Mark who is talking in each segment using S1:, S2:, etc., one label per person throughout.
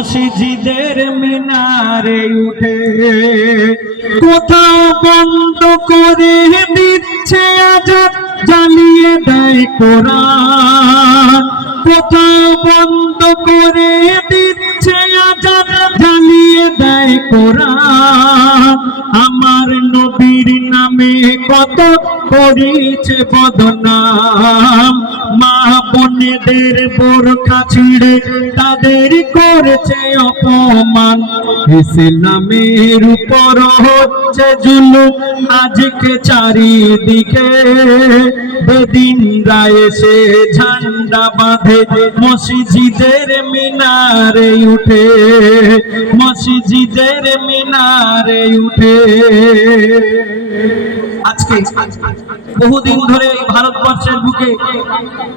S1: মসজিদের মিনারে উঠে কোথাও বন্ধ করে দিচ্ছে আজাদ, জ্বালিয়ে দেয় কোরআন। কোথাও বন্ধ করে দিচ্ছে আজাদ, জ্বালিয়ে দেয় কোরআন। আমার নবীর নামে কত করেছে বদনাম। মা বোনেদের বোরখা ছিঁড়ে তাদের ইসলামের উপর হচ্ছে জুলুম। আজকে চারিদিকে বেদিনরা এসে ঝান্ডা বাঁধে। মসজিদের মিনারে উঠে, মসজিদের মিনারে উঠে। আজকে বহুদিন ধরে এই ভারতবর্ষের বুকে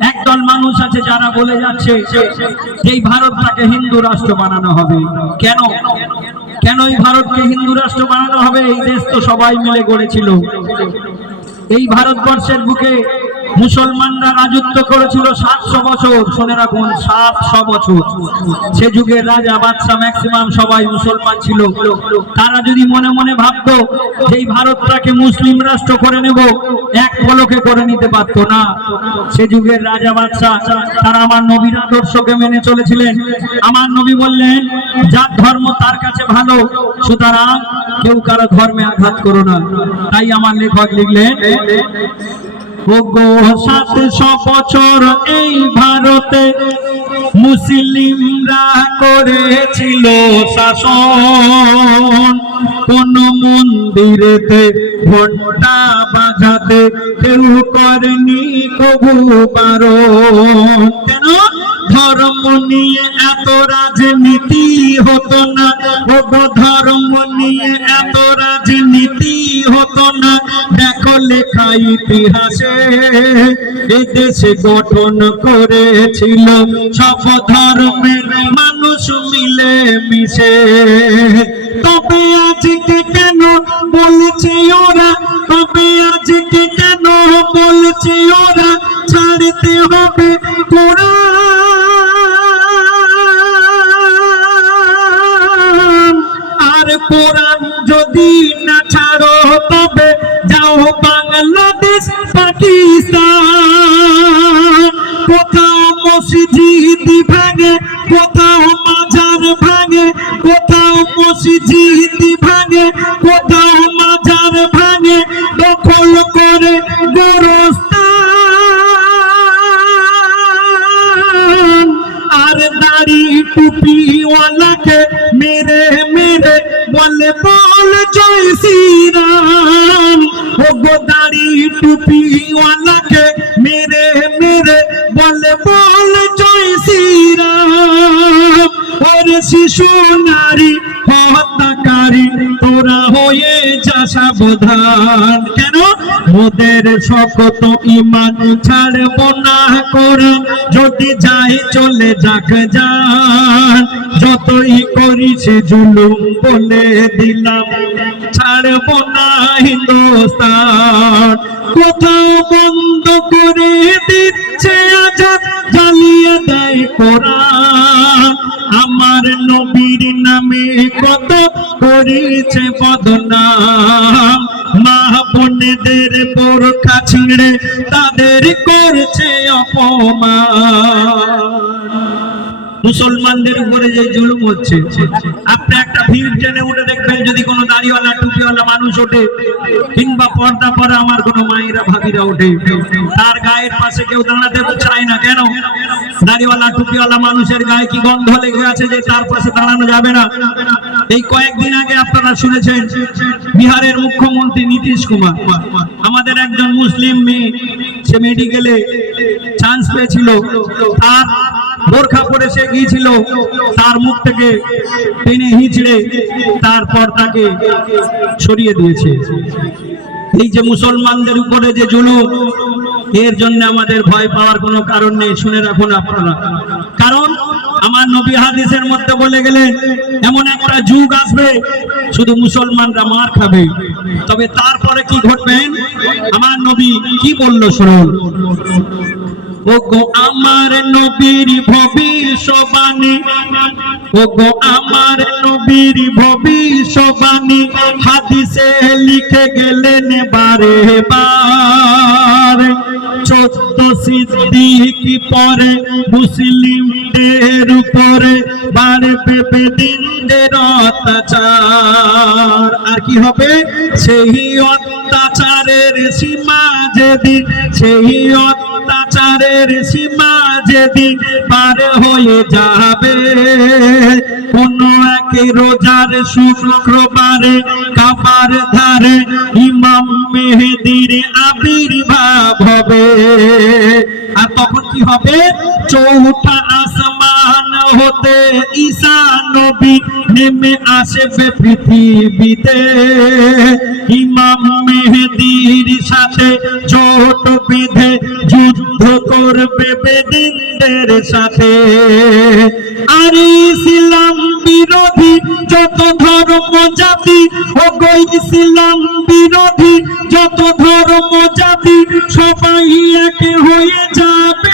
S1: একদল মানুষ আছে যারা বলে যাচ্ছে এই ভারতটাকে হিন্দু রাষ্ট্র বানানো হবে। কেন? কেন এই ভারতকে হিন্দু রাষ্ট্র বানানো হবে? এই দেশ তো সবাই মিলে গড়েছিল। এই ভারতবর্ষের বুকে মুসলমানরা রাজত্ব করেছিল সাতশো বছর। শুনে রাখুন, সাতশো বছর। সে যুগের রাজা বাদশাহ ম্যাক্সিমাম সবাই মুসলমান ছিল। তারা যদি মনে মনে ভাবতো যে ভারতটাকে মুসলিম রাষ্ট্র করে নেব, এক পলকে করে নিতে পারতো না। সে যুগের রাজা বাদশাহ, তারা আমার নবীর আদর্শকে মেনে চলেছিলেন। আমার নবী বললেন, যার ধর্ম তার কাছে ভালো, সুতরাং কেউ কারও ধর্মে আঘাত করো না। তাই আমার লেখক লিখলেন ওগো সাতশো বছর এই ভারতে মুসলিমরা করেছিল শাসন। কোন মন্দিরেতে ঘণ্টা বাজাতে কেউ করেনি কবু বারণ কেন? ধর্ম নিয়ে এত রাজনীতি হতো না। ওগো, ধর্ম নিয়ে এত রাজনীতি হতো না। দেখো লেখা ইতিহাসে এই দেশে গঠন করেছিল। সব ধর্মের মানুষ মিলে মিশে। তবে আজকে কেন বলছে ওরা? তবে আজকে কেন বলছে ওরা? ছাড়তে হবে কোরআন কোরআন যদি না ছাড়ো, তবে যাও বাংলাদেশ, পাকিস্তান। কোথাও মসজিদ ভাঙে, কোথাও মাজার ভাঙে, কোথাও মসজিদ ভাঙে, কোথাও মাজার ভাঙে, দখল করে গোরস্থান। আর দাড়ি টুপিওয়ালাকে মেরে বলে, বল জয় শ্রীরাম। ও গোদারি দাড়ি টুপিওয়ালাকে মেরে মেরে বলে, বল জয় শ্রীরাম। ওরে শিশু নারী হত্যাকারী, তোরা হয়ে যা সাবধান। ওদের শকত ইমান ছাড়ব না করে। যদি যাই চলে যাক যান, যতই করিস জুলুম বলে দিলাম। ছাড়ব না হিন্দুস্তান। কোথাও বন্ধ করে দিচ্ছে আজাদ, জ্বালিয়ে দেয় কোরআন। আমার নবীর নামে কত করেছে বদনাম। মা বোনেদের বোরখা ছিঁড়ে তাদের করছে অপমান। মুসলমানদের উপরে যে জুলুম হচ্ছে, আপনি একটা ভিড় টেনে উঠে দেখবেন যদি কোনো দাড়িওয়ালা, টুপিওয়ালা মানুষ ওঠে, কিংবা পর্দা পরে আমার কোনো মায়েরা ভাবিরা ওঠে, তার গায়ের পাশে কেউ দাঁড়াতে চায় না কেন? দাড়িওয়ালা, টুপিওয়ালা মানুষের গায়ে কি গন্ধ লেগে আছে যে তার পাশে দাঁড়ানো যাবে না? এই কয়েকদিন আগে আপনারা শুনেছেন বিহারের মুখ্যমন্ত্রী নীতিশ কুমার। আমাদের একজন মুসলিম মেয়ে, সে মেডিকেলে চান্স পেয়েছিল। তার বোরখা পরে সে গিয়েছিল। তার মুখ থেকে টেনে হিঁচড়ে তারপর তাকে সরিয়ে দিয়েছে। এই যে মুসলমানদের উপরে যে জুলুম এর জন্য আমাদের ভয় পাওয়ার কোনো কারণ নেই, শুনে রাখুন আপনারা। কারণ আমার নবী হাদিসের মধ্যে বলে গেলেন, এমন একটা যুগ আসবে, শুধু মুসলমানরা মার খাবে। তবে তারপরে কি ঘটবেন আমার নবী কি বলল শুনুন। ওগো আমার নবীর ভবিষ্যবাণী, ওগো আমার নবীর ভবিষ্যবাণী, হাদিসে লিখে গেলেন বারে বার চোদ্দ সিদ্দিকি পরে মুসলিমদের উপরে বাড়বে বেদিনদের অত্যাচার। আর কি হবে? সেই অত্যাচারের সীমা যেদিন, সেই অত্যাচারের সীমা যেদিন পার হয়ে যাবে, কোন এক রোজার শুক্রবারে কাবার ধারে ইমাম মেহেদির আবির্ভাব হবে। আর তখন কি হবে? চৌঠা আসমান হতে ঈসা নবী নেমে আসবে পৃথিবীতে। ইমাম মেহেদির সাথে জোট বেঁধে যুদ্ধ করবে বেদিনদের সাথে। আর ইসলাম বিরোধী যত ধর্ম, জাতি, ও ইসলাম বিরোধী যত ধর্ম, জাতি, সবাই এক হয়ে যাবে।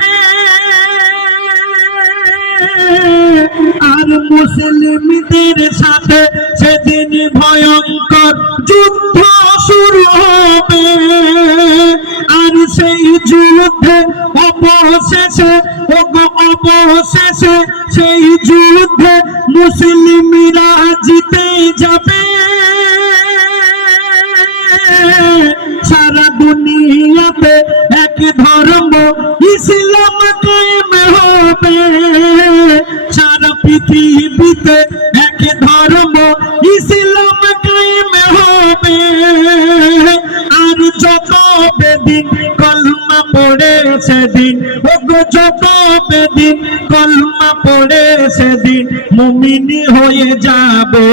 S1: আর মুসলিমদের সাথে সেদিন ভয়ঙ্কর যুদ্ধ শুরু হবে। যুদ্ধে অবশেষে ওগো অবশেষে সেই যুদ্ধে মুসলিমরা জিতে যাবে। সারা দুনিয়াতে এক ধর্ম ইসলাম কায়েম হবে। সারা পৃথিবীতে এক ধর্ম ইসলাম কায়েম হবে। আর যত বেদিন কলমা পড়ে সেদিন, ওগো যত বেদিন কলমা পড়ে সেদিন, মুমিনি হয়ে যাবে।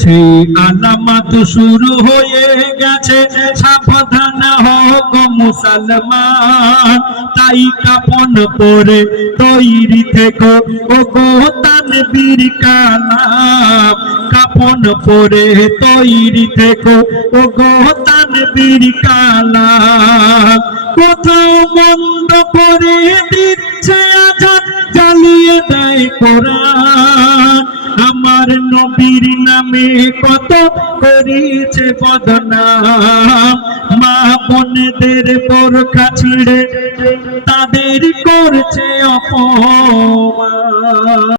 S1: সেই আলামত শুরু হয়ে গেছে, সাবধান হোক মুসলমান। তাই কাপন পরে তৈরি থেকো ও গো তানবীর কালাম। কাপন পরে তৈরি থেকো ও গো তানবীর কালাম। কোথাও বন্ধ করে দিচ্ছে আজাদ জ্বালিয়ে দেয় কোরআন। আমার নবীর নামে কত করেছে বদনাম মা বোনেদের বোরখা ছিঁড়ে তাদের করছে অপমান।